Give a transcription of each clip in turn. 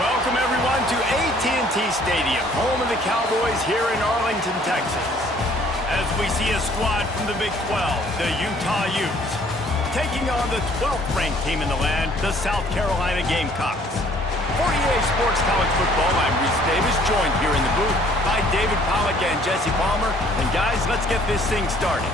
Welcome, everyone, to AT&T Stadium, home of the Cowboys here in Arlington, Texas. As we see a squad from the Big 12, the Utah Utes, taking on the 12th-ranked team in the land, the South Carolina Gamecocks. For EA Sports College Football, I'm Reese Davis, joined here in the booth by David Pollack and Jesse Palmer. And guys, let's get this thing started.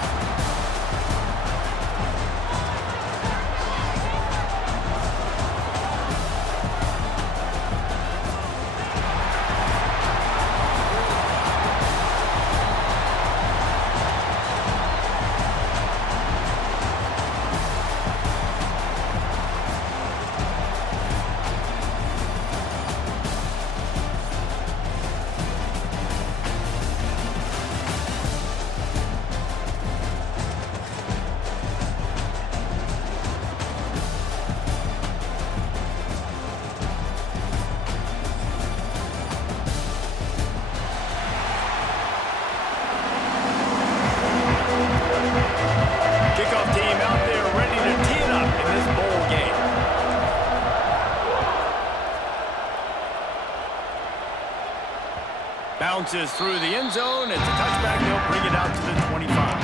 Bounces through the end zone. It's a touchback. They'll bring it out to the 25.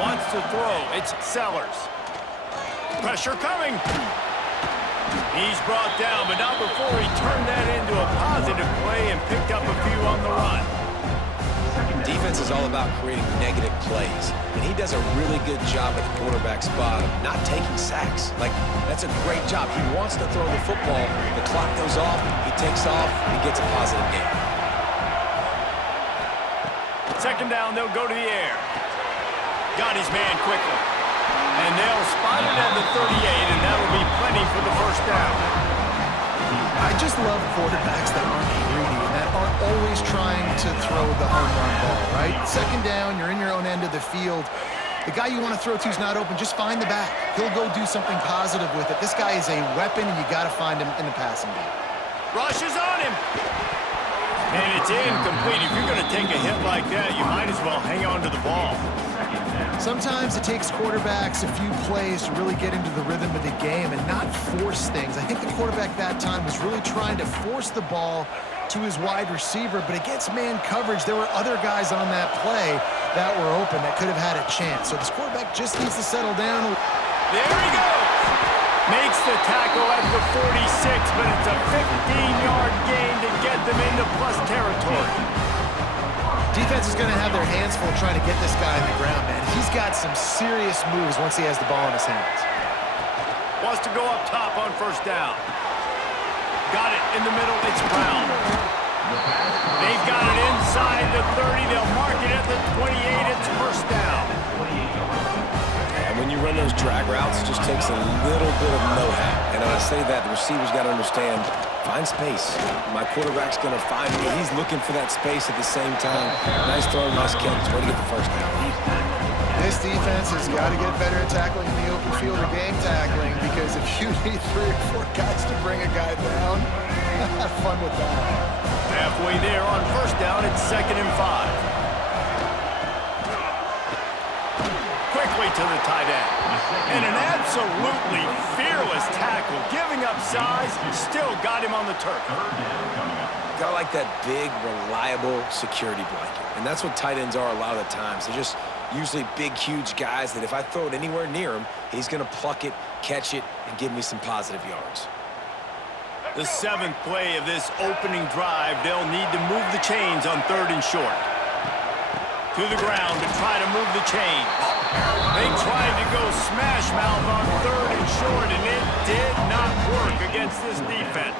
Wants to throw. It's Sellers. Pressure coming. He's brought down, but not before he turned that into a positive play and picked up a few on the run. Defense is all about creating negative plays, and he does a really good job at the quarterback spot of not taking sacks. That's a great job. He wants to throw the football. The clock goes off, he takes off, he gets a positive gain. Second down, they'll go to the air. Got his man quickly. And they'll spot it at the 38, and that'll be plenty for the first down. I just love quarterbacks that aren't greedy and that aren't always trying to throw the home run ball, right? Second down, you're in your own end of the field. The guy you want to throw to is not open. Just find the back. He'll go do something positive with it. This guy is a weapon, and you got to find him in the passing game. Rush is on him. And it's incomplete. If you're going to take a hit like that, you might as well hang on to the ball. Sometimes it takes quarterbacks a few plays to really get into the rhythm of the game and not force things. I think the quarterback that time was really trying to force the ball to his wide receiver, but against man coverage, there were other guys on that play that were open that could have had a chance. So this quarterback just needs to settle down. There he goes. Makes the tackle at the 46, but it's a 15-yard gain to get them into plus territory. Defense is going to have their hands full trying to get this guy on the ground, man. He's got some serious moves once he has the ball in his hands. Wants to go up top on first down. Got it in the middle. It's Brown. They've got it inside the 30. They'll mark it at the 28. It's first down. And when you run those drag routes, it just takes a little bit of know-how. And when I say that, the receiver's got to understand, find space. My quarterback's going to find me. He's looking for that space at the same time. Nice throw, nice catch. Way to get the first down. This defense has got to get better at tackling in the open field or game tackling, because if you need 3 or 4 guys to bring a guy down, have fun with that. Halfway there on first down, it's 2nd and 5. Quickly to the tight end. And an absolute Absolutely fearless tackle. Giving up size, still got him on the turf. Got like that big, reliable security blanket. And that's what tight ends are a lot of the times. They're just usually big, huge guys that if I throw it anywhere near him, he's going to pluck it, catch it, and give me some positive yards. The 7th play of this opening drive, they'll need to move the chains on 3rd and short. To the ground to try to move the chains. They tried to go smash mouth on 3rd and short, and it did not work against this defense.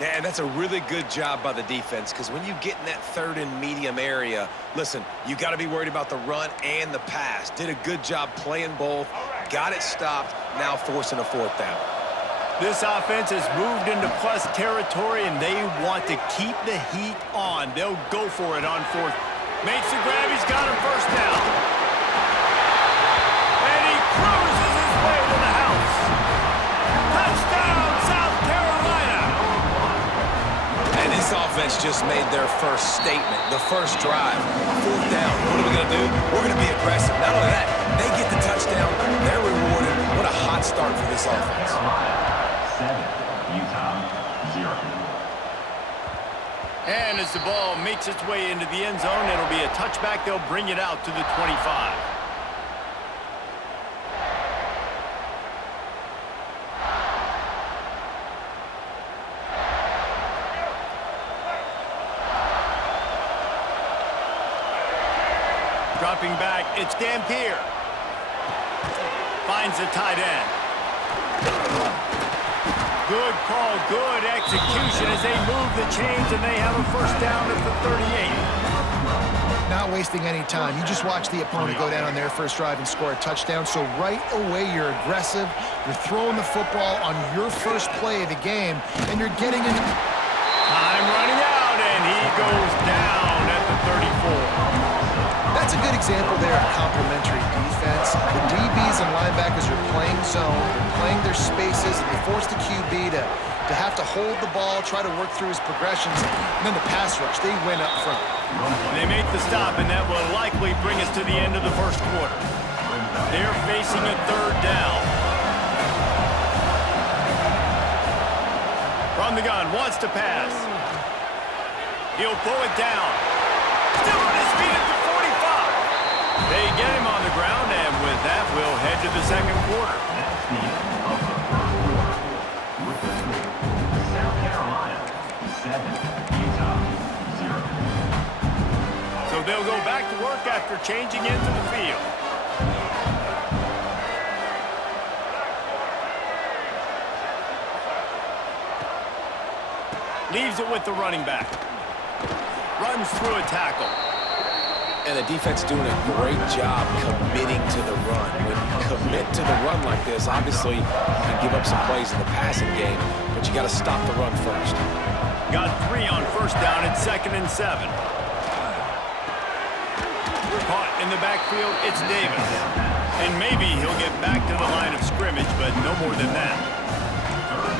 Yeah, and that's a really good job by the defense, because when you get in that 3rd and medium area, listen, you got to be worried about the run and the pass. Did a good job playing both, got it stopped, now forcing a 4th down. This offense has moved into plus territory, and they want to keep the heat on. They'll go for it on 4th. Makes the grab, he's got him 1st down. And he cruises his way to the house. Touchdown, South Carolina! And this offense just made their first statement, the first drive. 4th down, what are we going to do? We're going to be aggressive. Not only that, they get the touchdown, they're rewarded. What a hot start for this offense. 7, Utah 0. And as the ball makes its way into the end zone, it'll be a touchback. They'll bring it out to the 25. Dropping back, it's Dampier. Finds the tight end. Good call, good execution as they move the chains, and they have a 1st down at the 38. Not wasting any time. You just watch the opponent go down on their first drive and score a touchdown. So right away, you're aggressive. You're throwing the football on your first play of the game, and you're getting in. Time running out, and he goes down at the 34. That's a good example there of complementary defense. The DBs and linebackers are playing zone, they're playing their spaces, and they force the QB to have to hold the ball, try to work through his progressions, and then the pass rush, they win up front. They make the stop, and that will likely bring us to the end of the 1st quarter. They're facing a 3rd down. From the gun, wants to pass. He'll pull it down. Still on his feet at the 45. They get him on the ground, and with that, we'll head to the 2nd quarter. That's the end of the 1st quarter. With the score, South Carolina 7, Utah 0. So they'll go back to work after changing into the field. Leaves it with the running back. Runs through a tackle. And the defense doing a great job committing to the run. When you commit to the run like this, obviously you can give up some plays in the passing game, but you got to stop the run first. Got 3 on 1st down at 2nd and 7. Caught in the backfield, it's Davis. And maybe he'll get back to the line of scrimmage, but no more than that.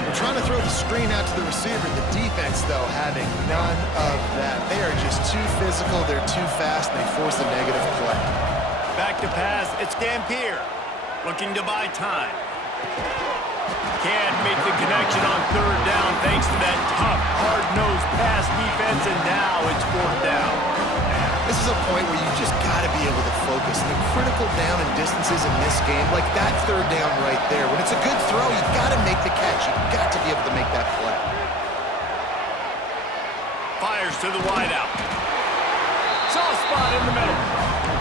They're trying to throw the screen out to the receiver. The defense, though, having none of that. They are just too physical, they're too fast, and they force the negative play. Back to pass, it's Dampier. Looking to buy time. Can't make the connection on 3rd down thanks to that tough, hard-nosed pass defense, and now it's 4th down. This is a point where you just got to be able to focus. And the critical down and distances in this game, like that 3rd down right there, when it's a good throw, you got to make the catch. You got to be able to make that play. Fires to the wideout. Soft spot in the middle.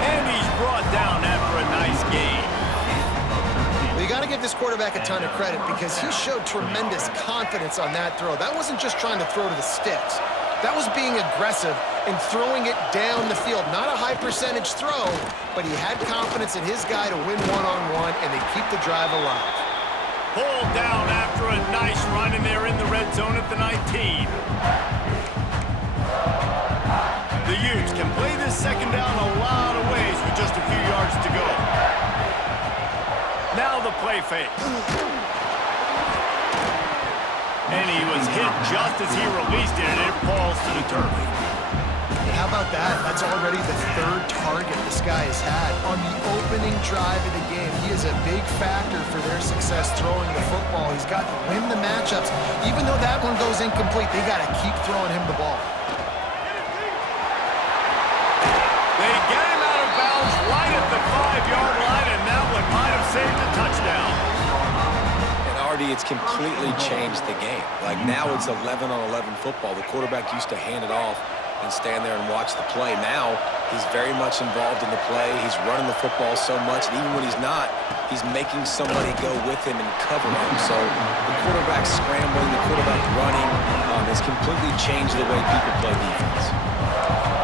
And he's brought down after a nice gain. Well, you got to give this quarterback a ton of credit because he showed tremendous confidence on that throw. That wasn't just trying to throw to the sticks. That was being aggressive and throwing it down the field. Not a high percentage throw, but he had confidence in his guy to win one-on-one, and they keep the drive alive. Pulled down after a nice run, and they're in the red zone at the 19. The Utes can play this 2nd down a lot of ways with just a few yards to go. Now the play fake. And he was hit just as he released it, and it falls to the turf. how about that? That's already the third target this guy has had on the opening drive of the game. He is a big factor for their success throwing the football. He's got to win the matchups. Even though that one goes incomplete, they got to keep throwing him the ball. They get him out of bounds right at the 5-yard line, and that one might have saved a touchdown. And Artie, it's completely changed the game. Like now it's 11-on-11 football. The quarterback used to hand it off and stand there and watch the play. Now he's very much involved in the play. He's running the football so much, and even when he's not, he's making somebody go with him and cover him. So the quarterback scrambling, the quarterback running has completely changed the way people play defense.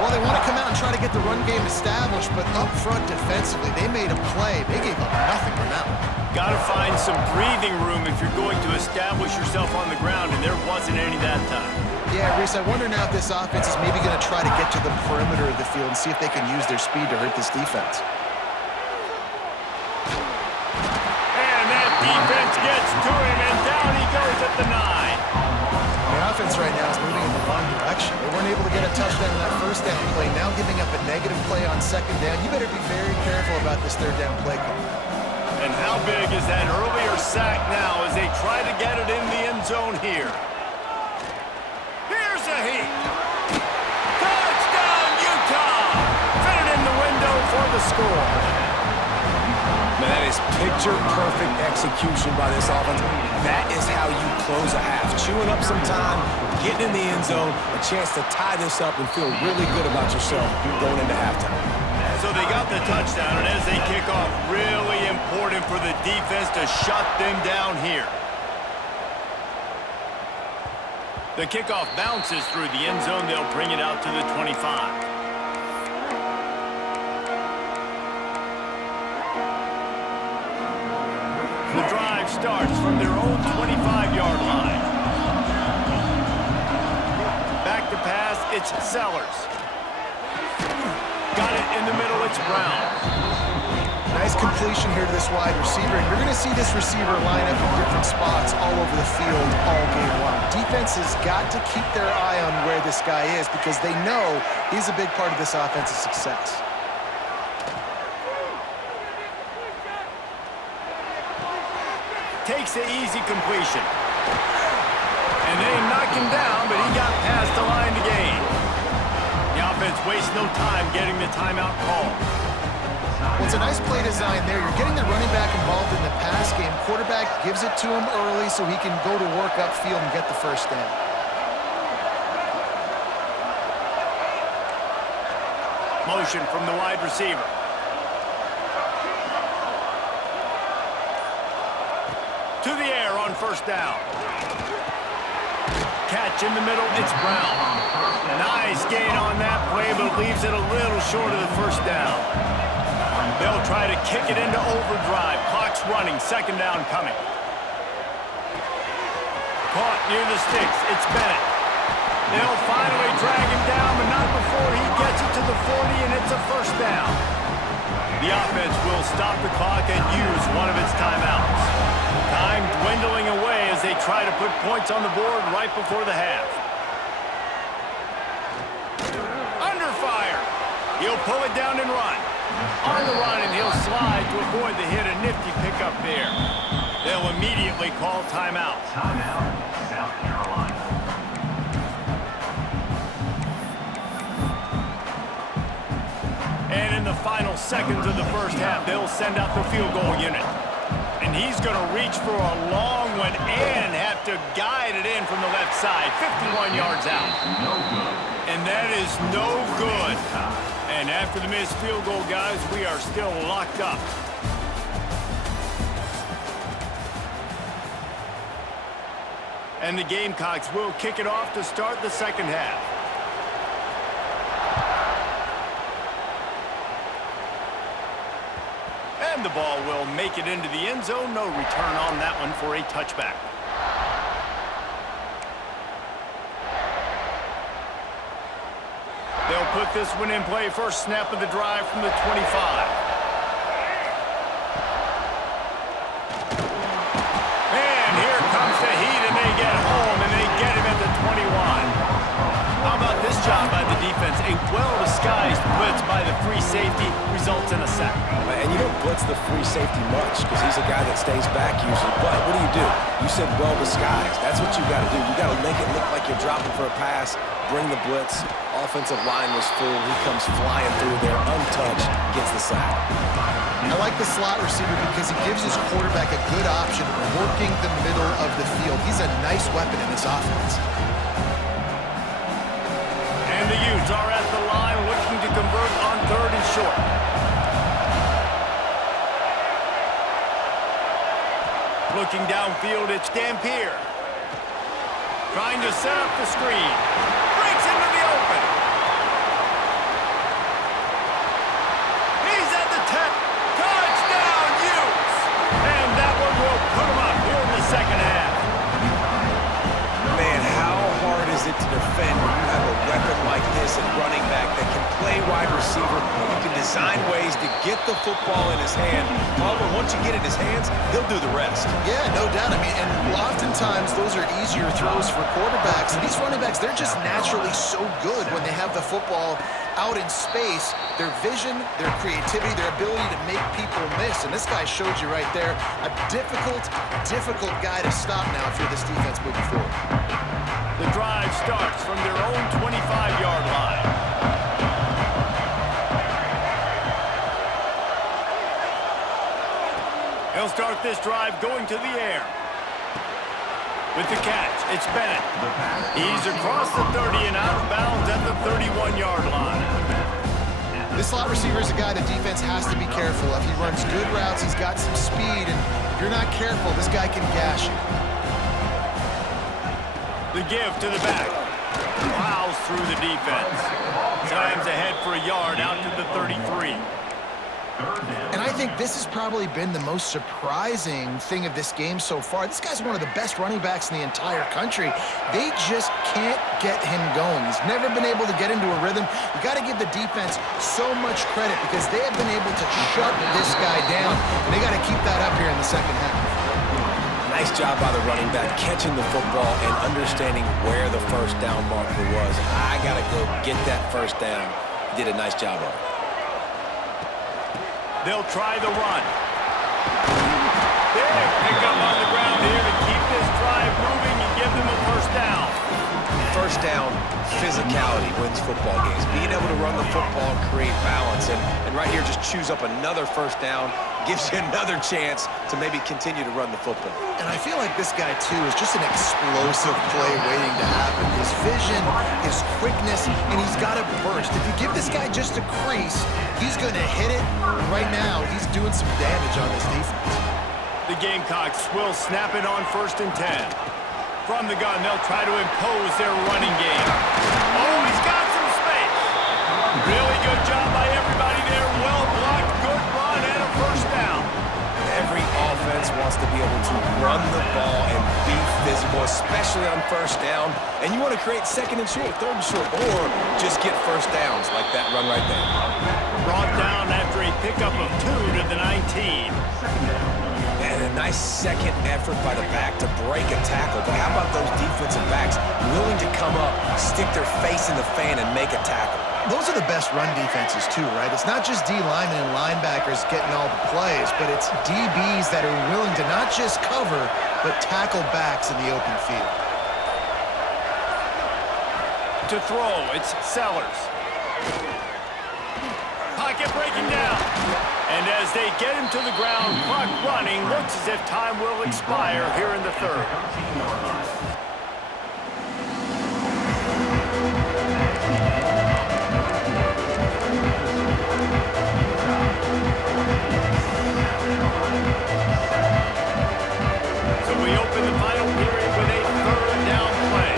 Well, they want to come out and try to get the run game established, but up front defensively, they made a play. They gave up nothing on that one. Got to find some breathing room if you're going to establish yourself on the ground, and there wasn't any that time. Yeah, Reese, I wonder now if this offense is maybe going to try to get to the perimeter of the field and see if they can use their speed to hurt this defense. And that defense gets to him, and down he goes at the 9. The offense right now is moving in the wrong direction. They weren't able to get a touchdown in that first down play. Now giving up a negative play on second down. You better be very careful about this third down play call. And how big is that earlier sack now as they try to get it in the end zone here? Here's a heat. Touchdown, Utah! Fit it in the window for the score. Man, that is picture-perfect execution by this offense. That is how you close a half. Chewing up some time, getting in the end zone, a chance to tie this up and feel really good about yourself going into halftime. So they got the touchdown, and as they kick off, really important for the defense to shut them down here. The kickoff bounces through the end zone. They'll bring it out to the 25. The drive starts from their own 25-yard line. Back to pass, it's Sellers. Got it in the middle, it's Brown. Nice completion here to this wide receiver. And you're going to see this receiver line up in different spots all over the field all game long. Defense has got to keep their eye on where this guy is because they know he's a big part of this offense's success. Takes the easy completion. And they knock him down, but he got past the line to gain. The offense wastes no time getting the timeout call. Well, it's a nice play design there. You're getting the running back involved in the pass game. Quarterback gives it to him early so he can go to work upfield and get the first down. Motion from the wide receiver. To the air on first down. Catch in the middle, it's Brown. Nice gain on that play, but leaves it a little short of the first down. They'll try to kick it into overdrive. Clock's running, second down coming. Caught near the sticks, it's Bennett. They'll finally drag him down, but not before he gets it to the 40, and it's a first down. The offense will stop the clock and use one of its timeouts. Time dwindling away as they try to put points on the board right before the half. Under fire. He'll pull it down and run. On the run, and he'll slide to avoid the hit. A nifty pickup there. They'll immediately call timeout. Timeout, South Carolina. And in the final seconds of the first half, they'll send out the field goal unit. And he's going to reach for a long one and have to guide it in from the left side. 51 yards out. No good. And that is no good. And after the missed field goal, guys, we are still locked up. And the Gamecocks will kick it off to start the second half. And the ball will make it into the end zone. No return on that one for a touchback. They'll put this one in play. First snap of the drive from the 25. And here comes the heat, and they get home, and they get him at the 21. How about this job by the defense? A A well-disguised blitz by the free safety results in a sack. And you don't blitz the free safety much because he's a guy that stays back usually. But what do? You said well-disguised. That's what you got to do. You got to make it look like you're dropping for a pass, bring the blitz. Offensive line was full. He comes flying through there, untouched, gets the sack. I like the slot receiver because he gives his quarterback a good option working the middle of the field. He's a nice weapon in this offense. And the Utes are at the line looking to convert on 3rd and short. Looking downfield, it's Dampier. Trying to set up the screen. Breaks into the open. He's at the 10. Touchdown, Utes! And that one will put him up here in the second half. Man, how hard is it to defend when you have a weapon like this at running back that can play wide receiver? You can design ways to get the football in his hand. However, once you get it in his hands, he'll do the rest. Yeah, no doubt. I mean, and oftentimes those are easier throws for quarterbacks. And these running backs, they're just naturally so good when they have the football out in space. Their vision, their creativity, their ability to make people miss. And this guy showed you right there, a difficult guy to stop now if you're this defense moving forward. The drive starts from their own 25-yard line. He'll start this drive going to the air. With the catch, it's Bennett. He's across the 30 and out of bounds at the 31-yard line. This slot receiver is a guy the defense has to be careful of. He runs good routes, he's got some speed, and if you're not careful, this guy can gash you. The give to the back. Plows through the defense. Times ahead for a yard out to the 33. And I think this has probably been the most surprising thing of this game so far. This guy's one of the best running backs in the entire country. They just can't get him going. He's never been able to get into a rhythm. You got to give the defense so much credit because they have been able to shut this guy down, and they got to keep that up here in the second half. Nice job by the running back, catching the football and understanding where the first down marker was. I got to go get that first down. He did a nice job of it. They'll try the run. Big pickup on the ground here to keep this drive moving and give them a first down. First down, physicality wins football games. Being able to run the football and create balance. And right here, just choose up another first down, gives you another chance to maybe continue to run the football. And I feel like this guy, too, is just an explosive play waiting to happen. His vision, his quickness, and he's got a burst. If you give this guy just a crease, he's going to hit it. And right now, he's doing some damage on this defense. The Gamecocks will snap it on 1st and 10. From the gun, they'll try to impose their running game. Oh, he's got some space. Really good job by everybody there. Well blocked, good run, and a first down. Every offense wants to be able to run the ball and be physical, especially on first down. And you want to create 2nd and short, 3rd and short, or just get first downs like that run right there. Brought down after a pickup of 2 to the 19. And a nice second effort by the back to break a tackle. But how about those defensive backs willing to come up, stick their face in the fan, and make a tackle? Those are the best run defenses, too, right? It's not just D linemen and linebackers getting all the plays, but it's DBs that are willing to not just cover, but tackle backs in the open field. To throw, it's Sellers. Pocket breaking down. And as they get him to the ground, clock running, looks as if time will expire here in the 3rd. So we open the final period with a 3rd down play.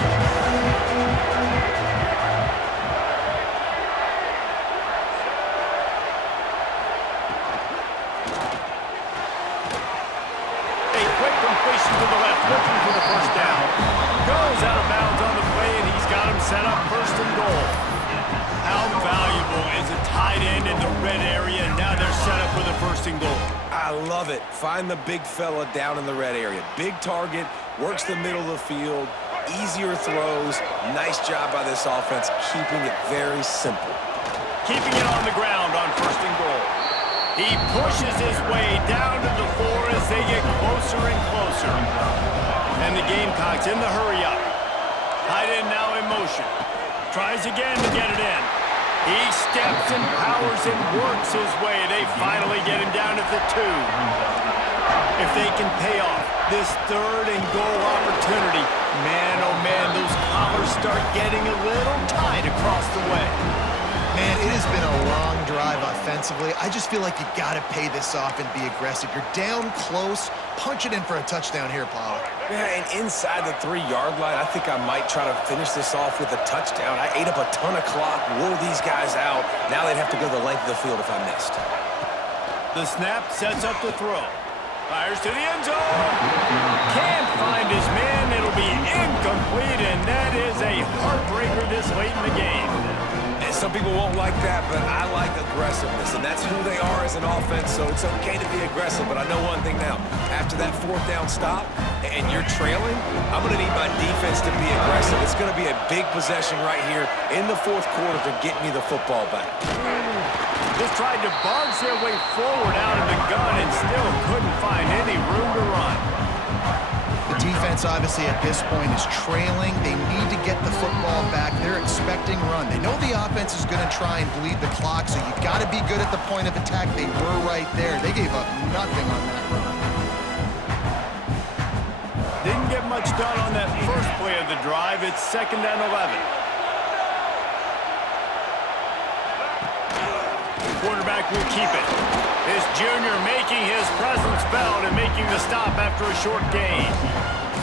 Completion to the left, looking for the first down. Goes out of bounds on the play, and he's got him set up 1st and goal. How valuable is a tight end in the red area? Now they're set up for the 1st and goal. I love it. Find the big fella down in the red area. Big target, works the middle of the field, easier throws. Nice job by this offense, keeping it very simple. Keeping it on the ground on 1st and goal. He pushes his way down to the 4 as they get closer and closer. And the Gamecocks in the hurry up. Tight end now in motion. Tries again to get it in. He steps and powers and works his way. They finally get him down at the 2. If they can pay off this 3rd and goal opportunity, man, oh man, those collars start getting a little tight across the way. Man, it has been a long drive offensively. I just feel like you got to pay this off and be aggressive. You're down close. Punch it in for a touchdown here, Paul. Yeah, and inside the 3-yard line, I think I might try to finish this off with a touchdown. I ate up a ton of clock, wore these guys out. Now they'd have to go the length of the field if I missed. The snap sets up the throw. Fires to the end zone. Can't find his man. It'll be incomplete, and that is a heartbreaker this late in the game. Some people won't like that, but I like aggressiveness, and that's who they are as an offense, so it's okay to be aggressive. But I know one thing now. After that 4th down stop and you're trailing, I'm going to need my defense to be aggressive. It's going to be a big possession right here in the 4th quarter to get me the football back. Just tried to barge their way forward out of the gun and still couldn't find any room to run. The defense, obviously, at this point is trailing. They need to get the football back. They're expecting run. They know the offense is going to try and bleed the clock, so you got to be good at the point of attack. They were right there. They gave up nothing on that run. Didn't get much done on that first play of the drive. It's 2nd and 11. The quarterback will keep it. This junior making his presence felt and making the stop after a short gain.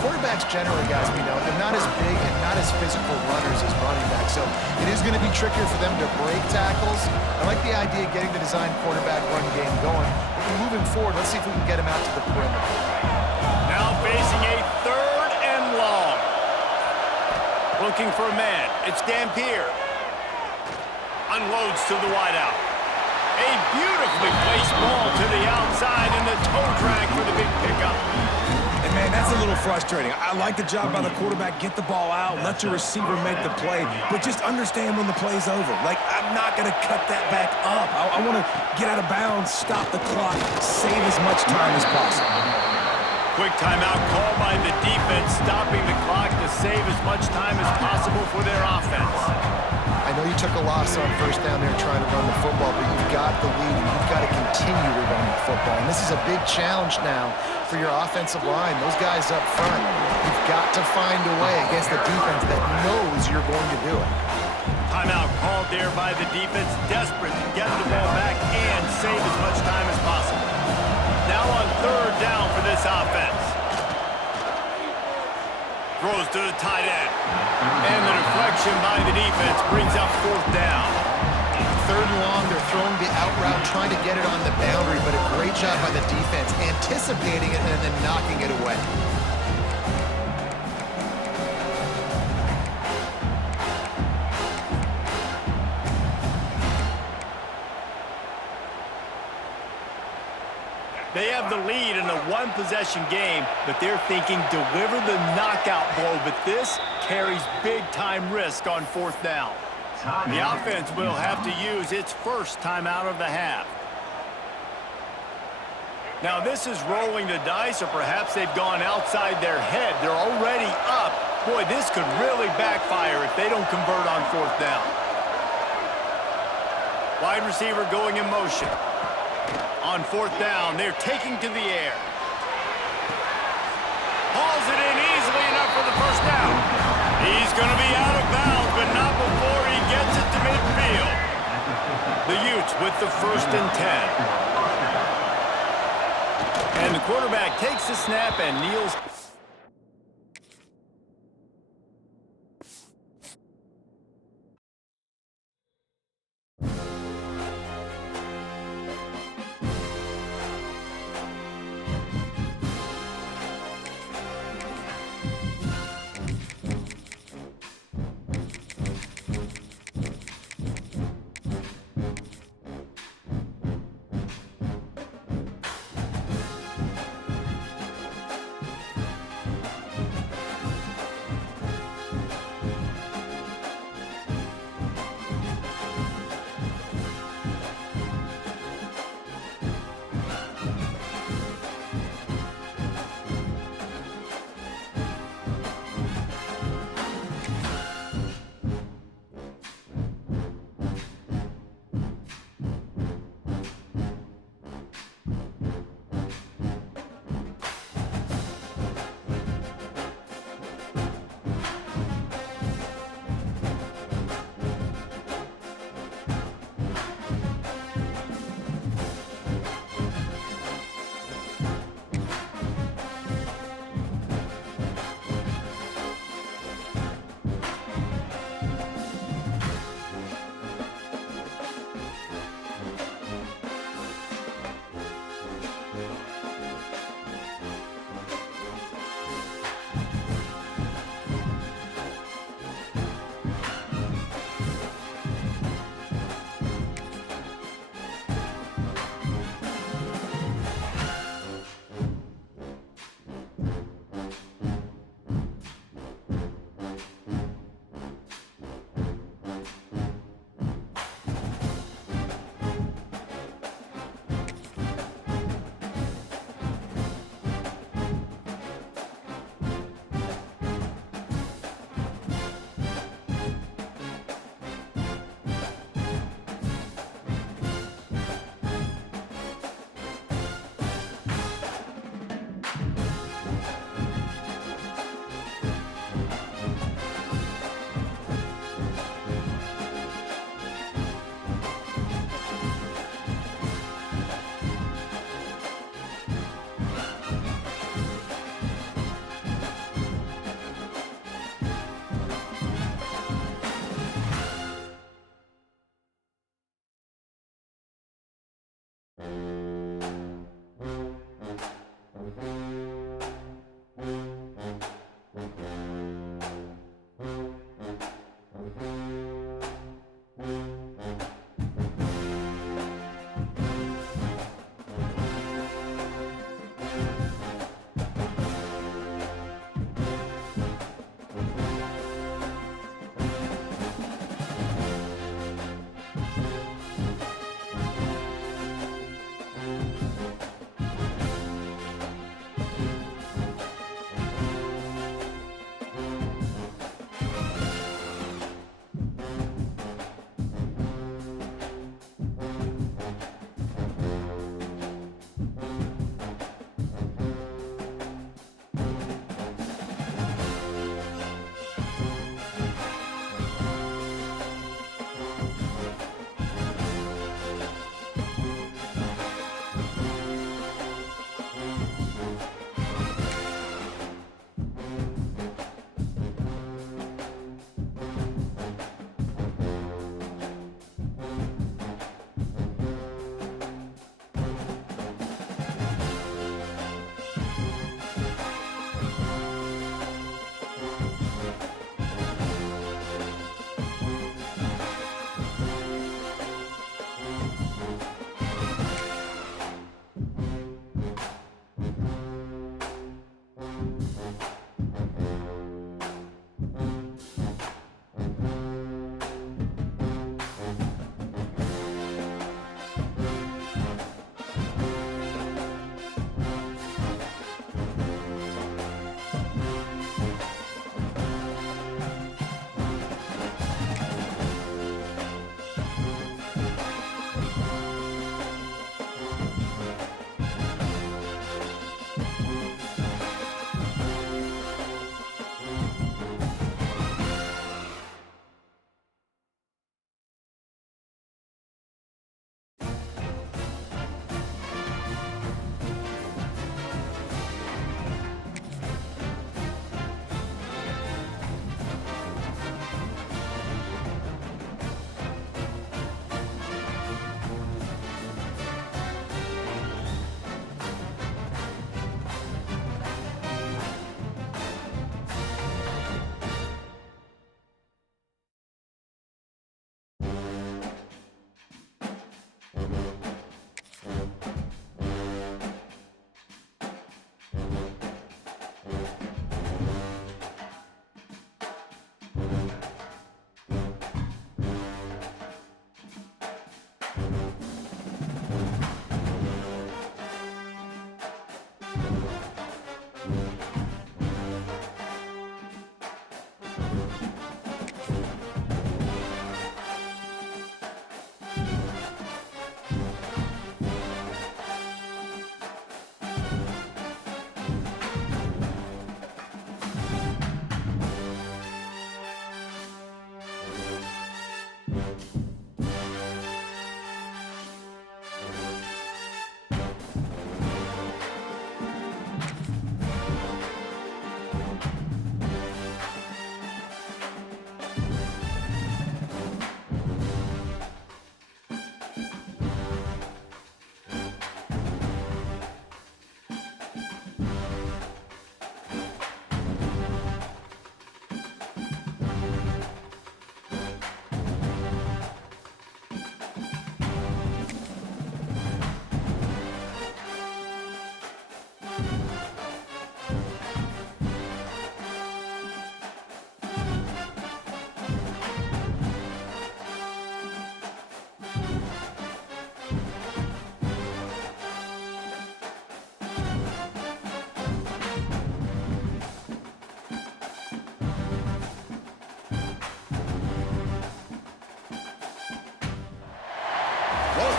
Quarterbacks generally, guys, we know, they're not as big and not as physical runners as running backs, so it is going to be trickier for them to break tackles. I like the idea of getting the design quarterback run game going. But moving forward, let's see if we can get him out to the perimeter. Now facing a 3rd and long. Looking for a man. It's Dampier. Unloads to the wideout. A beautifully placed ball to the outside and the toe drag for the big pickup. And man, that's a little frustrating. I like the job by the quarterback. Get the ball out, let your receiver make the play, but just understand when the play's over. Like, I'm not going to cut that back up. I want to get out of bounds, stop the clock, save as much time as possible. Quick timeout call by the defense, stopping the clock to save as much time as possible for their offense. I know you took a loss on 1st down there trying to run the football, but you've got the lead and you've got to continue to run the football. And this is a big challenge now for your offensive line. Those guys up front, you've got to find a way against the defense that knows you're going to do it. Timeout called there by the defense, desperate to get the ball back and save as much time as possible. Now on 3rd down for this offense. Throws to the tight end. And the deflection by the defense brings up 4th down. 3rd and long, they're throwing the out route, trying to get it on the boundary, but a great job by the defense, anticipating it and then knocking it away. They have the lead in a 1-possession game, but they're thinking deliver the knockout blow, but this carries big-time risk on 4th down. The offense will have to use its first timeout of the half. Now, this is rolling the dice, or perhaps they've gone outside their head. They're already up. Boy, this could really backfire if they don't convert on 4th down. Wide receiver going in motion. On 4th down, they're taking to the air. Hauls it in easily enough for the 1st down. He's going to be out of bounds, but not before he gets it to midfield. The Utes with the 1st and 10. And the quarterback takes the snap and kneels.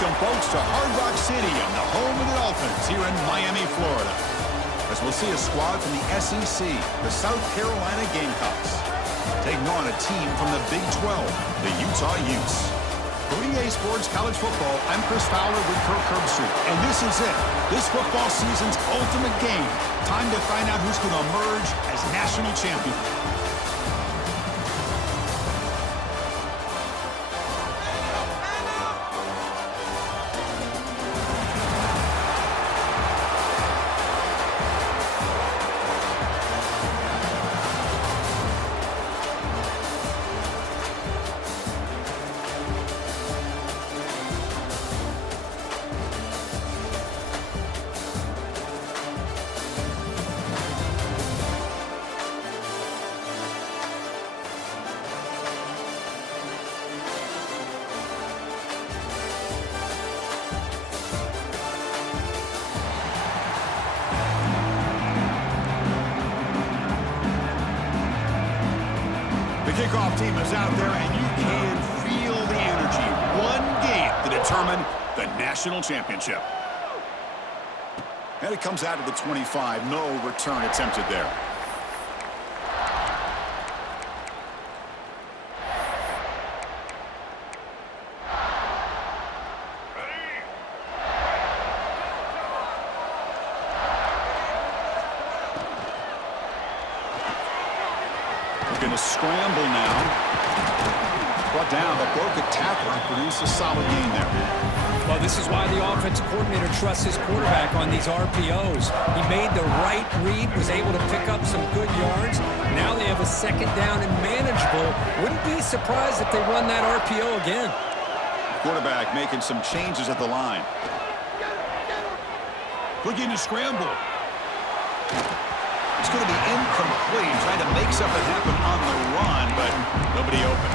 Welcome, folks, to Hard Rock Stadium, the home of the Dolphins here in Miami, Florida. As we'll see a squad from the SEC, the South Carolina Gamecocks, taking on a team from the Big 12, the Utah Utes. For EA Sports College Football, I'm Chris Fowler with Kirk Herbstreit, and this is it. This football season's ultimate game. Time to find out who's going to emerge as national champion. The kickoff team is out there, and you can feel the energy. One game to determine the national championship. And it comes out of the 25. No return attempted there. Going to scramble now. Brought down, but broke a tackle and produced a solid gain there. Well, this is why the offensive coordinator trusts his quarterback on these RPOs. He made the right read, was able to pick up some good yards. Now they have a second down and manageable. Wouldn't be surprised if they run that RPO again. Quarterback making some changes at the line. Looking to scramble. It's going to be incomplete, trying to make something happen on the run, but nobody open.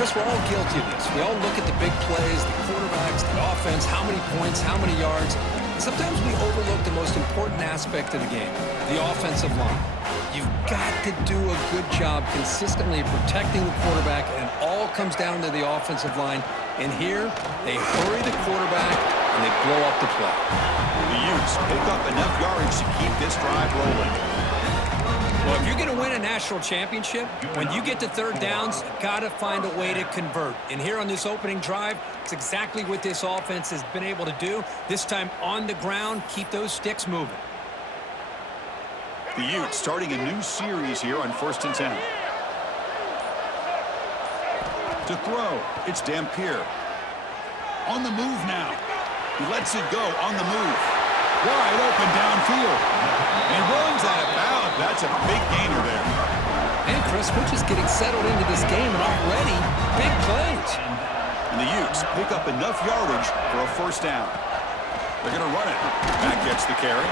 Chris, we're all guilty of this. We all look at the big plays, the quarterbacks, the offense, how many points, how many yards. And sometimes we overlook the most important aspect of the game, the offensive line. You've got to do a good job consistently protecting the quarterback, and it all comes down to the offensive line. And here, they hurry the quarterback, and they blow up the play. The Utes pick up enough yardage to keep this drive rolling. Well, if you're going to win a national championship, when you get to third downs, you've got to find a way to convert. And here on this opening drive, it's exactly what this offense has been able to do. This time on the ground, keep those sticks moving. The Utes starting a new series here on 1st and 10. To throw, it's Dampier. On the move now. He lets it go on the move. Wide open downfield. And runs out of bounds. That's a big gainer there. And Chris, we're just getting settled into this game, and already big plays. And the Utes pick up enough yardage for a first down. They're going to run it. That gets the carry.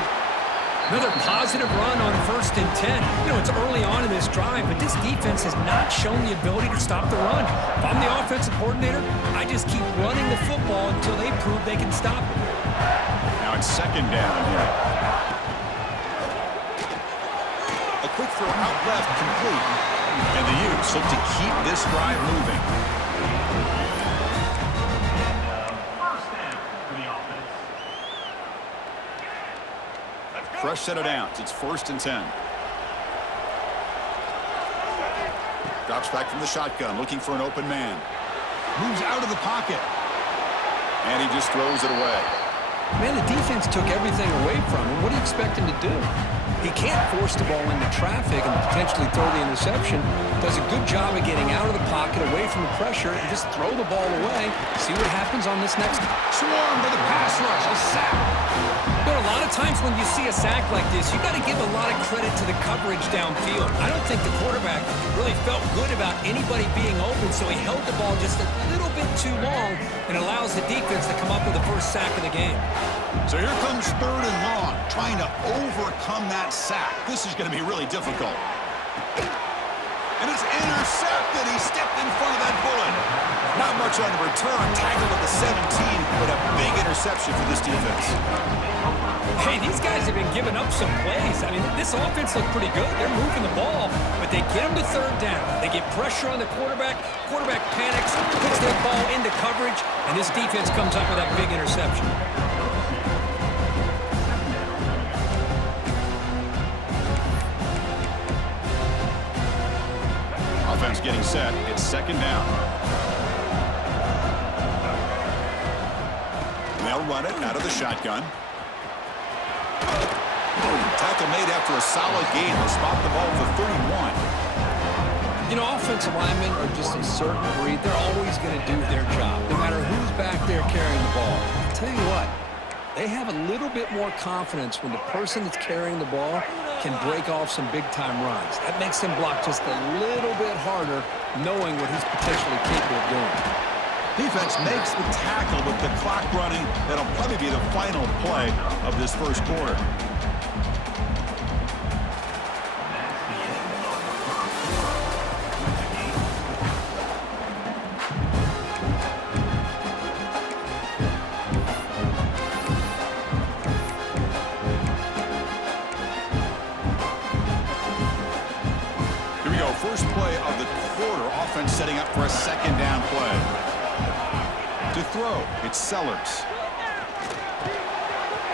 Another positive run on 1st and 10. You know, it's early on in this drive, but this defense has not shown the ability to stop the run. If I'm the offensive coordinator, I just keep running the football until they prove they can stop it. Now it's 2nd down here. A quick throw out left, complete. And the Utes look to keep this drive moving. Fresh set of downs. It's 1st and 10. Drops back from the shotgun, looking for an open man. Moves out of the pocket. And he just throws it away. Man, the defense took everything away from him. What do you expect him to do? He can't force the ball into traffic and potentially throw the interception. Does a good job of getting out of the pocket, away from the pressure, and just throw the ball away. See what happens on this next. Swarm to the pass rush. A sack. But a lot of times when you see a sack like this, you got to give a lot of credit to the coverage downfield. I don't think the quarterback really felt good about anybody being open, so he held the ball just a little bit too long and allows the defense to come up with the first sack of the game. So here comes 3rd and long, trying to overcome that sack. This is going to be really difficult. And it's intercepted. He stepped in front of that bullet. Not much on the return. Tackled at the 17, but a big interception for this defense. Hey, these guys have been giving up some plays. I mean, this offense looked pretty good. They're moving the ball, but they get them to 3rd down. They get pressure on the quarterback. Quarterback panics, puts their ball into coverage, and this defense comes up with that big interception. Offense getting set. It's 2nd down. They'll run it out of the shotgun. Tackle made after a solid gain. They'll spot the ball for 31. You know, offensive linemen are just a certain breed. They're always going to do their job, no matter who's back there carrying the ball. I'll tell you what, they have a little bit more confidence when the person that's carrying the ball can break off some big-time runs. That makes them block just a little bit harder, knowing what he's potentially capable of doing. Defense makes the tackle with the clock running. That'll probably be the final play of this first quarter. Here we go. First play of the quarter. Offense setting up for a 2nd down play. To throw, it's Sellers.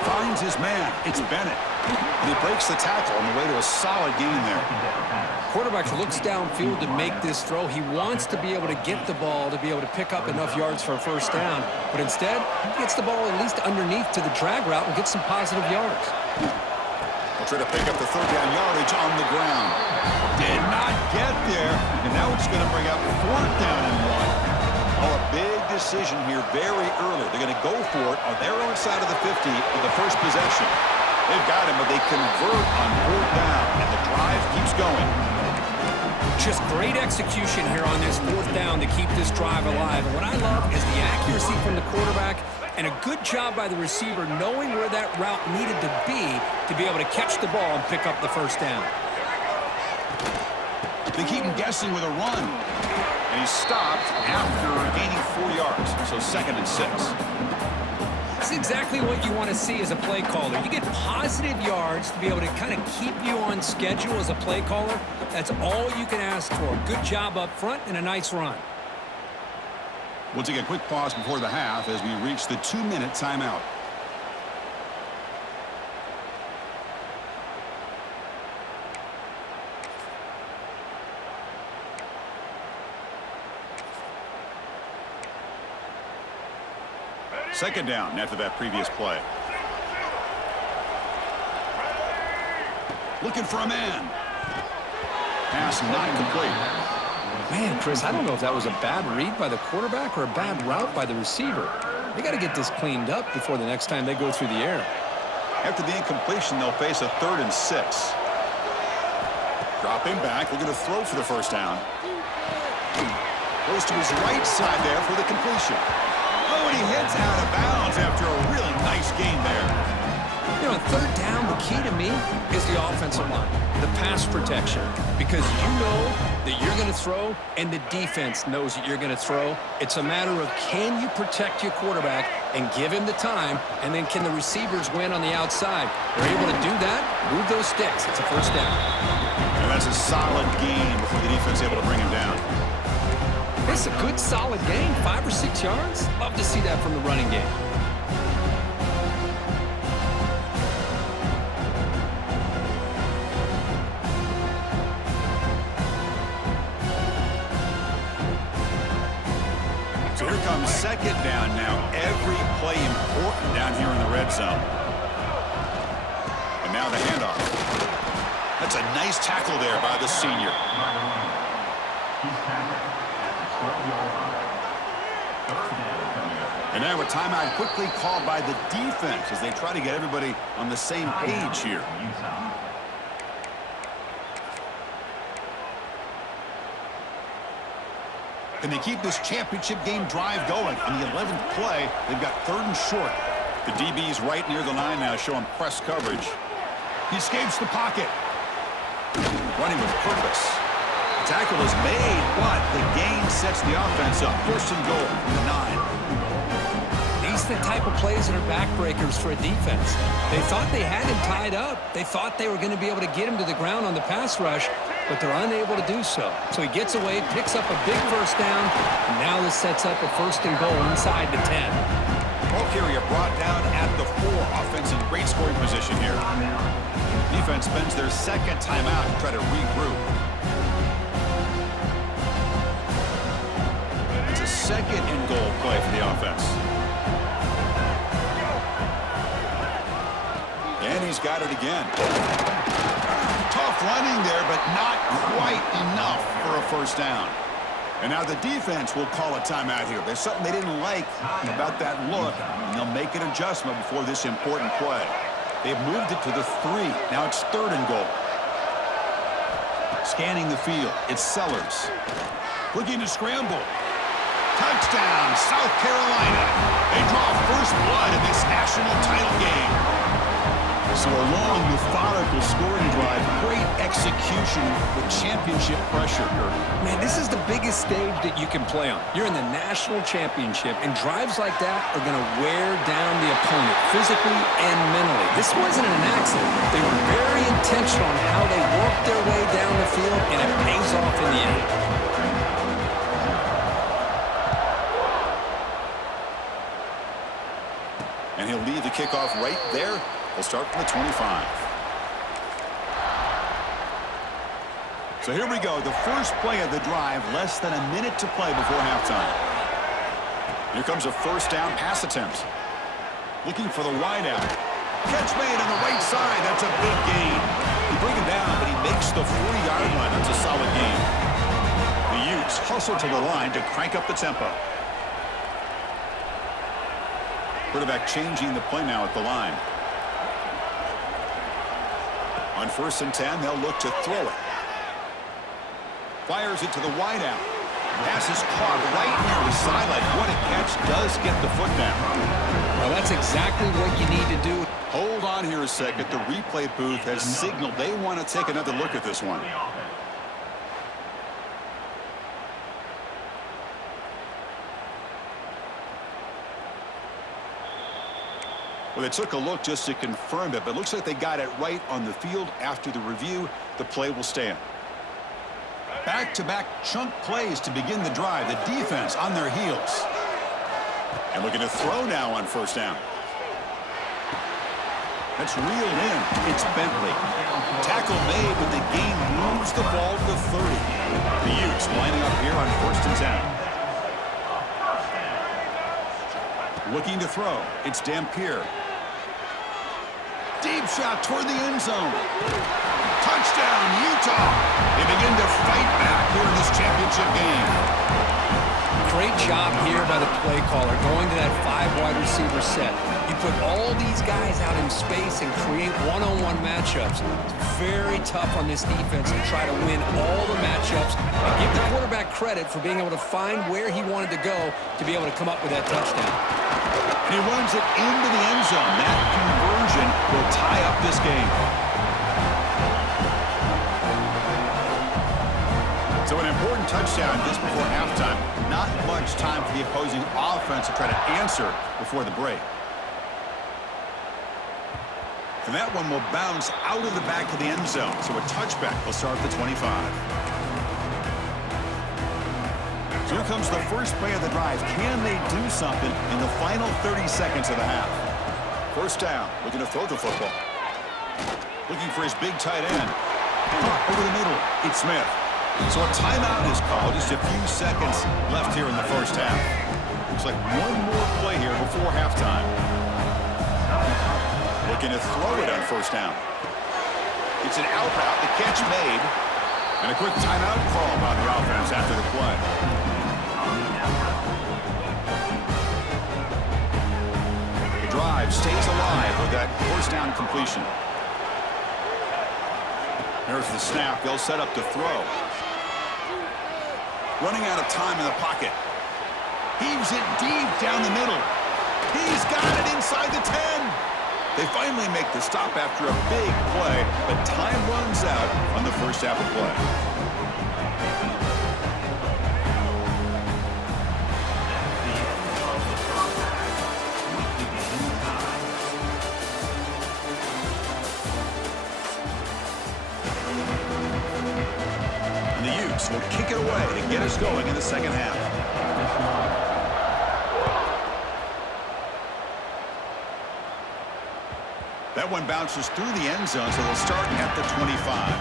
Finds his man. It's Bennett. And he breaks the tackle on the way to a solid gain there. Quarterback looks downfield to make this throw. He wants to be able to get the ball to be able to pick up enough yards for a first down. But instead, he gets the ball at least underneath to the drag route and gets some positive yards. They'll try to pick up the 3rd down yardage on the ground. Did not get there. And now it's going to bring up 4th down and 1. Oh, a big decision here very early. They're going to go for it on their own side of the 50 with the first possession. They've got him, but they convert on 4th down, and the drive keeps going. Just great execution here on this 4th down to keep this drive alive. And what I love is the accuracy from the quarterback And a good job by the receiver knowing where that route needed to be able to catch the ball and pick up the first down. They keep him guessing with a run. And he's stopped after gaining 4 yards. So 2nd and 6. That's exactly what you want to see as a play caller. You get positive yards to be able to kind of keep you on schedule as a play caller. That's all you can ask for. Good job up front and a nice run. We'll take a quick pause before the half as we reach the 2-minute timeout. Second down after that previous play. Looking for a man. Pass not complete. Man, Chris, I don't know if that was a bad read by the quarterback or a bad route by the receiver. They got to get this cleaned up before the next time they go through the air. After the incompletion, they'll face a 3rd and 6. Dropping back, looking to throw for the first down. Goes to his right side there for the completion. Oh, and he heads out of bounds after a really nice gain there. You know, 3rd down, the key to me is the offensive line, the pass protection, because you know that you're going to throw and the defense knows that you're going to throw. It's a matter of can you protect your quarterback and give him the time, and then can the receivers win on the outside? They're able to do that, move those sticks. It's a first down. And that's a solid gain before the defense is able to bring him down. It's a good, solid gain, 5 or 6 yards. Love to see that from the running game. So here comes 2nd down now. Every play important down here in the red zone. And now the handoff. That's a nice tackle there by the senior. And now a timeout quickly called by the defense as they try to get everybody on the same page here. Can they keep this championship game drive going? On the 11th play, they've got 3rd and short. The DB's right near the line now, showing press coverage. He escapes the pocket. Running with purpose. Tackle is made, but the gain sets the offense up. 1st and goal from the 9. These are the type of plays that are backbreakers for a defense. They thought they had him tied up. They thought they were going to be able to get him to the ground on the pass rush, but they're unable to do so. So he gets away, picks up a big first down, and now this sets up a 1st and goal inside the 10. Ball carrier brought down at the 4. Offense in great scoring position here. Defense spends their 2nd timeout to try to regroup. It's a 2nd and goal play for the offense. And he's got it again. Tough running there, but not quite enough for a first down. And now the defense will call a timeout here. There's something they didn't like about that look, and they'll make an adjustment before this important play. They've moved it to the 3. Now it's 3rd and goal. Scanning the field, it's Sellers. Looking to scramble. Touchdown, South Carolina. They draw first blood in this national title game. So a long, methodical scoring drive, great execution with championship pressure. Man, this is the biggest stage that you can play on. You're in the national championship, and drives like that are going to wear down the opponent physically and mentally. This wasn't an accident. They were very intentional on how they worked their way down the field, and it pays off in the end. And he'll leave the kickoff right there. We'll start from the 25. So here we go. The first play of the drive, less than a minute to play before halftime. Here comes a first down pass attempt. Looking for the wideout. Catch made on the right side. That's a big gain. You bring him down, but he makes the 40-yard line. That's a solid gain. The Utes hustle to the line to crank up the tempo. Quarterback changing the play now at the line. On 1st and 10, they'll look to throw it. Fires it to the wideout. Pass is caught right near the sideline. What a catch, does get the foot down. Well, that's exactly what you need to do. Hold on here a second. The replay booth has signaled they want to take another look at this one. Well, they took a look just to confirm it, but it looks like they got it right on the field. After the review, the play will stand. Back-to-back chunk plays to begin the drive. The defense on their heels. And looking to throw now on first down. That's reeled in. It's Bentley. Tackle made, but the gain moves the ball to 30. The Utes lining up here on first and 10. Looking to throw. It's Dampier. Deep shot toward the end zone. Touchdown, Utah. They begin to fight back here in this championship game. Great job here by the play caller, going to that 5 wide receiver set. You put all these guys out in space and create one-on-one matchups. It's very tough on this defense to try to win all the matchups and give the quarterback credit for being able to find where he wanted to go to be able to come up with that touchdown. And he runs it into the end zone. That conversion will tie up this game. So an important touchdown just before halftime. Not much time for the opposing offense to try to answer before the break. And that one will bounce out of the back of the end zone. So a touchback will start at the 25. So here comes the first play of the drive. Can they do something in the final 30 seconds of the half? First down. Looking to throw the football. Looking for his big tight end. Over the middle. It's Smith. So a timeout is called. Just a few seconds left here in the first half. Looks like one more play here before halftime. Looking to throw it on first down. It's an out route. The catch made. And a quick timeout call by the offense after the play. The drive stays alive with that first down completion. There's the snap. They'll set up the throw. Running out of time in the pocket. Heaves it deep down the middle. He's got it inside the 10. They finally make the stop after a big play, but time runs out on the first half of play. Will kick it away to get us going in the second half. That one bounces through the end zone, so they'll start at the 25.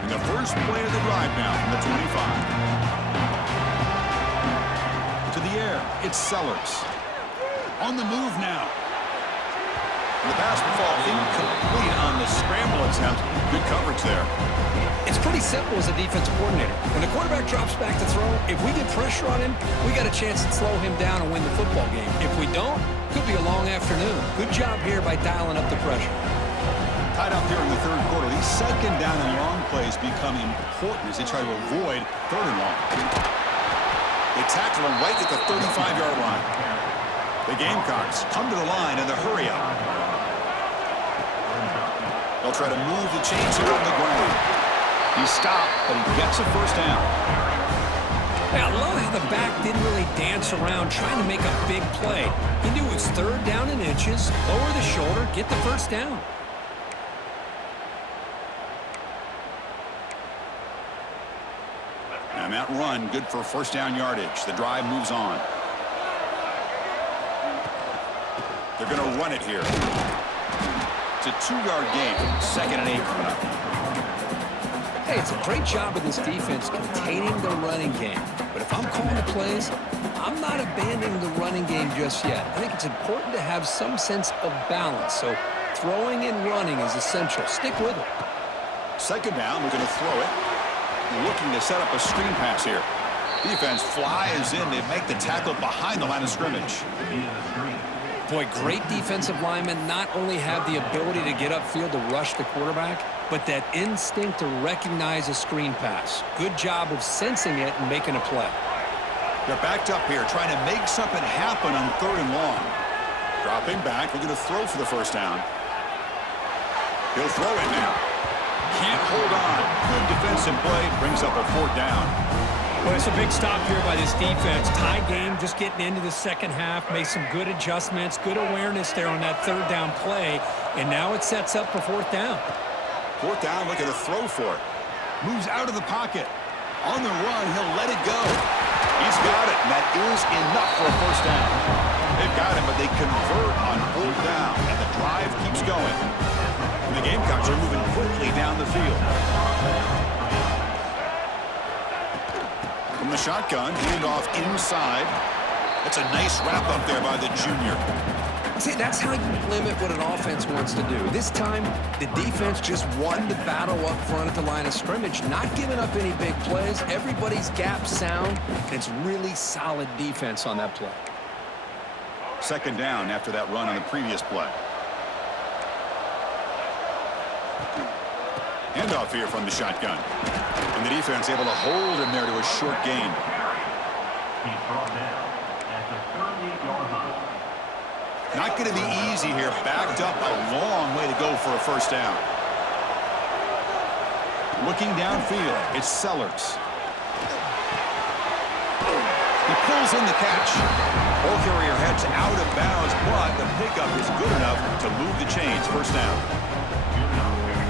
And the first play of the drive now from the 25. To the air, it's Sellers. On the move now. And the pass will fall incomplete on the scramble attempt. Good coverage there. It's pretty simple as a defensive coordinator. When the quarterback drops back to throw, if we get pressure on him, we got a chance to slow him down and win the football game. If we don't, could be a long afternoon. Good job here by dialing up the pressure. Tied up here in the third quarter. These second down and long plays become important as they try to avoid third and long. They tackle him right at the 35-yard line. The Gamecocks come to the line in the hurry-up. They'll try to move the chains here on the ground. He stopped, but he gets a first down. Hey, I love how the back didn't really dance around trying to make a big play. He knew it was third down in inches, lower the shoulder, get the first down. And that run, good for first down yardage. The drive moves on. They're going to run it here. It's a 2-yard gain. 2nd and 8 coming up. Hey, it's a great job of this defense containing the running game. But if I'm calling the plays, I'm not abandoning the running game just yet. I think it's important to have some sense of balance. So throwing and running is essential. Stick with it. Second down, we're going to throw it. Looking to set up a screen pass here. Defense flies in. They make the tackle behind the line of scrimmage. Boy, great defensive linemen not only have the ability to get upfield to rush the quarterback, but that instinct to recognize a screen pass. Good job of sensing it and making a play. They're backed up here, trying to make something happen on 3rd and long. Dropping back, looking to throw for the first down. He'll throw it now. Can't hold on. Good defensive play, brings up a 4th down. Well, it's a big stop here by this defense. Tie game, just getting into the second half, made some good adjustments, good awareness there on that 3rd down play, and now it sets up for 4th down. 4th down, looking to throw for it. Moves out of the pocket. On the run, he'll let it go. He's got it, and that is enough for a first down. They've got him, but they convert on 4th down, and the drive keeps going. And the Gamecocks are moving quickly down the field. From the shotgun, handoff inside. That's a nice wrap up there by the junior. See, that's how you limit what an offense wants to do. This time, the defense just won the battle up front at the line of scrimmage, not giving up any big plays. Everybody's gap sound. It's really solid defense on that play. 2nd down after that run on the previous play. Handoff here from the shotgun. And the defense able to hold him there to a short gain. He's brought down at the 38-yard line. Not going to be easy here. Backed up a long way to go for a first down. Looking downfield, it's Sellers. He pulls in the catch. Ball carrier heads out of bounds, but the pickup is good enough to move the chains. First down.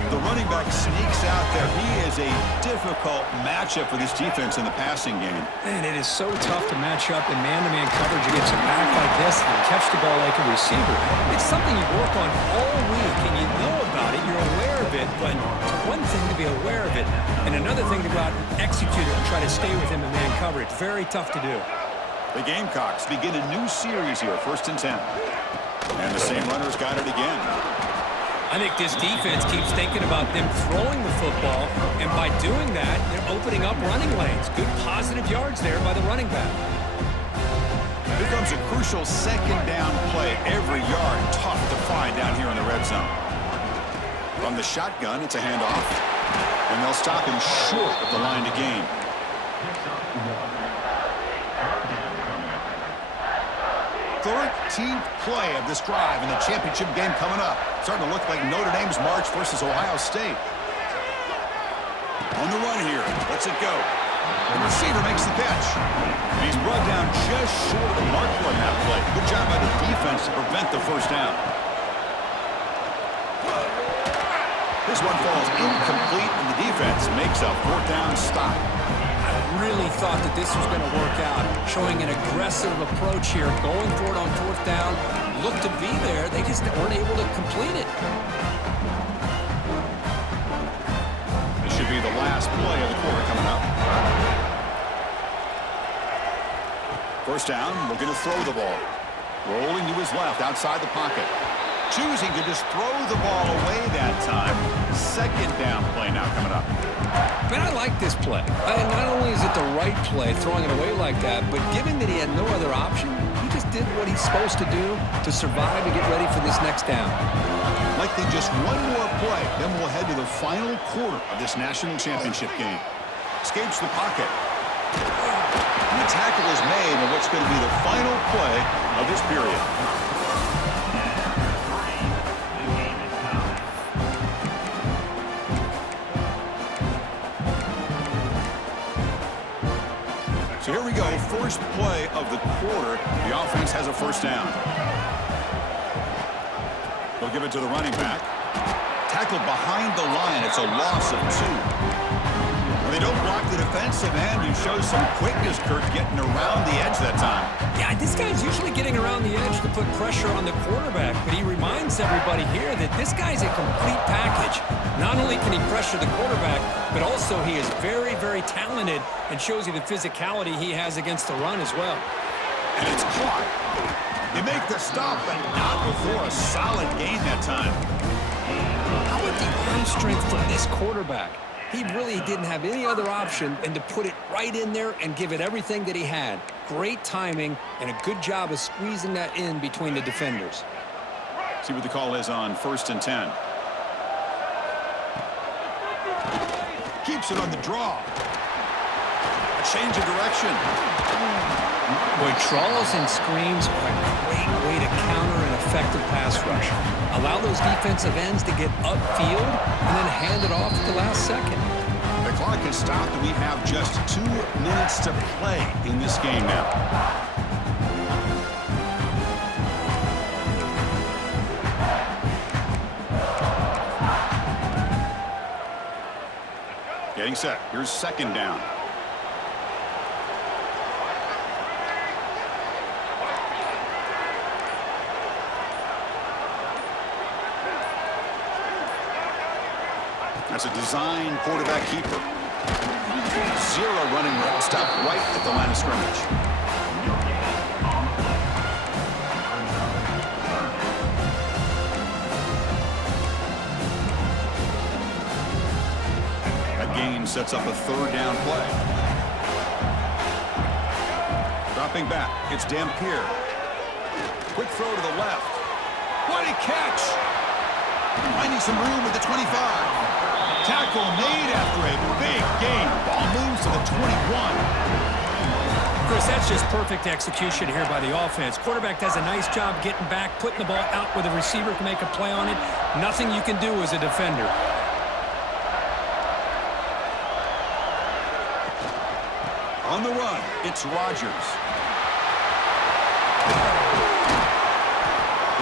The running back sneaks out there. He is a difficult matchup for this defense in the passing game. Man, it is so tough to match up in man-to-man coverage against a back like this and catch the ball like a receiver. It's something you work on all week, and you know about it, you're aware of it, but it's one thing to be aware of it, and another thing to go out and execute it and try to stay with him in man coverage. Very tough to do. The Gamecocks begin a new series here, 1st and 10. And the same runner's got it again. I think this defense keeps thinking about them throwing the football, and by doing that, they're opening up running lanes. Good positive yards there by the running back. Becomes a crucial 2nd down play. Every yard tough to find down here in the red zone. From the shotgun, it's a handoff. And they'll stop him short of the line to gain. 13th play of this drive in the championship game coming up. Starting to look like Notre Dame's March versus Ohio State. On the run here. Lets it go. The receiver makes the catch. And he's brought down just short of the marker on that play. Good job by the defense to prevent the first down. This one falls incomplete, and the defense makes a 4th down stop. Really thought that this was going to work out, showing an aggressive approach here, going for it on 4th down, looked to be there, they just weren't able to complete it. This should be the last play of the quarter coming up. First down, looking to throw the ball. Rolling to his left, outside the pocket. Choosing to just throw the ball away that time. 2nd down play now coming up. Man, I like this play. Not only is it the right play, throwing it away like that, but given that he had no other option, he just did what he's supposed to do to survive and get ready for this next down. Likely just one more play, then we'll head to the final quarter of this national championship game. Escapes the pocket. And the tackle is made on what's going to be the final play of this period. So here we go, first play of the quarter. The offense has a first down. They'll give it to the running back. Tackled behind the line. It's a loss of 2. Well, they don't block the defensive end. He shows some quickness, Kurt, getting around the edge that time. Yeah, this guy's usually getting around the edge to put pressure on the quarterback, but he reminds everybody here that this guy's a complete package. Not only can he pressure the quarterback, but also he is very, very talented and shows you the physicality he has against the run as well. And it's caught. They make the stop, but not before a solid gain that time. How about the arm strength from this quarterback? He really didn't have any other option than to put it right in there and give it everything that he had. Great timing and a good job of squeezing that in between the defenders. See what the call is on 1st and 10. keeps it on the draw. A change of direction. Boy, trawls and screens are a great way to counter an effective pass rush. Allow those defensive ends to get upfield and then hand it off at the last second. The clock has stopped, and we have just 2 minutes to play in this game now. Getting set. Here's second down. That's a design quarterback keeper. 0 running route. Stop right at the line of scrimmage. That gain sets up a 3rd down play. Dropping back. It's Dampier. Quick throw to the left. What a catch! Finding some room at the 25. Tackle made after a big gain. Ball moves to the 21. Chris, that's just perfect execution here by the offense. Quarterback does a nice job getting back, putting the ball out where the receiver can make a play on it. Nothing you can do as a defender. On the run, it's Rodgers.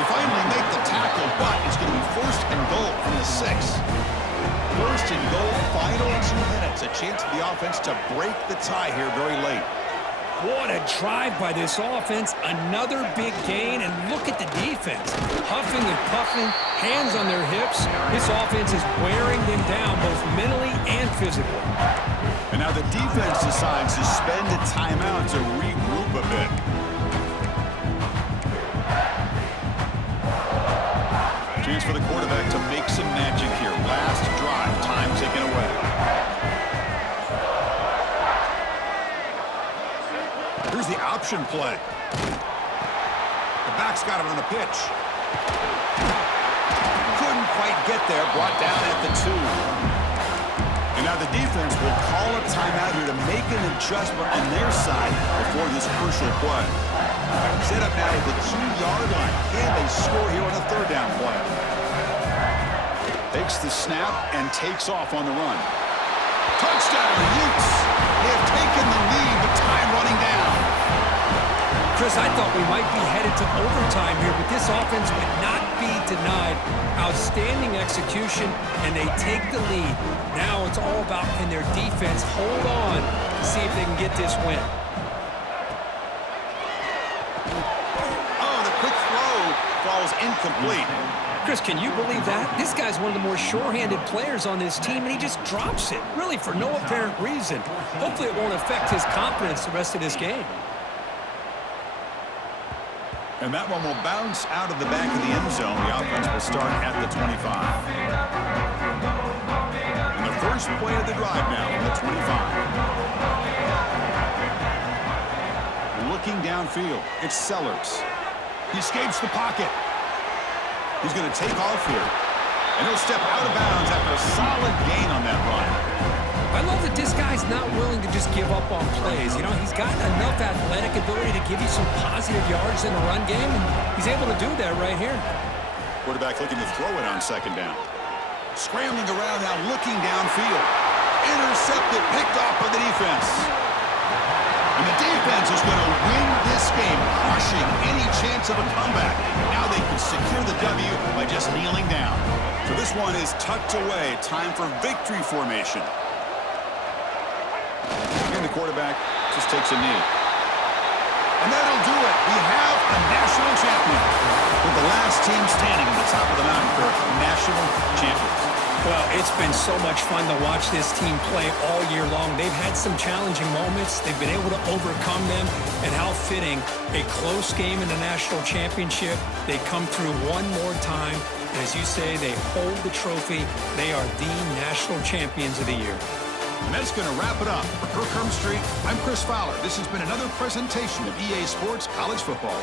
They finally make the tackle, but it's going to be 1st and goal from the 6. 1st and goal, final 2 minutes. A chance for the offense to break the tie here very late. What a drive by this offense. Another big gain, and look at the defense. Huffing and puffing, hands on their hips. This offense is wearing them down both mentally and physically. And now the defense decides to spend a timeout to regroup a bit. Chance for the quarterback to make some magic here. Last drive, time taken away. Here's the option play. The back's got it on the pitch. Couldn't quite get there, brought down at the 2. And now the defense will call a timeout here to make an adjustment on their side before this crucial play. Set up now at the 2-yard line. Can they score here on the 3rd down play? Takes the snap and takes off on the run. Touchdown, Utes! They have taken the lead, but time running down. Chris, I thought we might be headed to overtime here, but this offense would not be denied. Outstanding execution, and they take the lead. Now it's all about can their defense hold on to see if they can get this win. Oh, the quick throw falls incomplete. Chris, can you believe that? This guy's one of the more sure-handed players on this team, and he just drops it, really for no apparent reason. Hopefully it won't affect his confidence the rest of this game. And that one will bounce out of the back of the end zone. The offense will start at the 25. And the first play of the drive now from the 25. Looking downfield, it's Sellers. He escapes the pocket. He's going to take off here. And he'll step out of bounds after a solid gain on that run. I love that this guy's not willing to just give up on plays. You know, he's got enough athletic ability to give you some positive yards in the run game, and he's able to do that right here. Quarterback looking to throw it on 2nd down. Scrambling around now, looking downfield. Intercepted, picked off by the defense. And the defense is going to win this game, crushing any chance of a comeback. Now they can secure the W by just kneeling down. So this one is tucked away. Time for victory formation. And the quarterback just takes a knee. And that'll do it. We have a national champion. With the last team standing at the top of the mountain for national champions. Well, it's been so much fun to watch this team play all year long. They've had some challenging moments. They've been able to overcome them. And how fitting, a close game in the national championship. They come through one more time. And as you say, they hold the trophy. They are the national champions of the year. And that's going to wrap it up. For Kirk Street, I'm Chris Fowler. This has been another presentation of EA Sports College Football.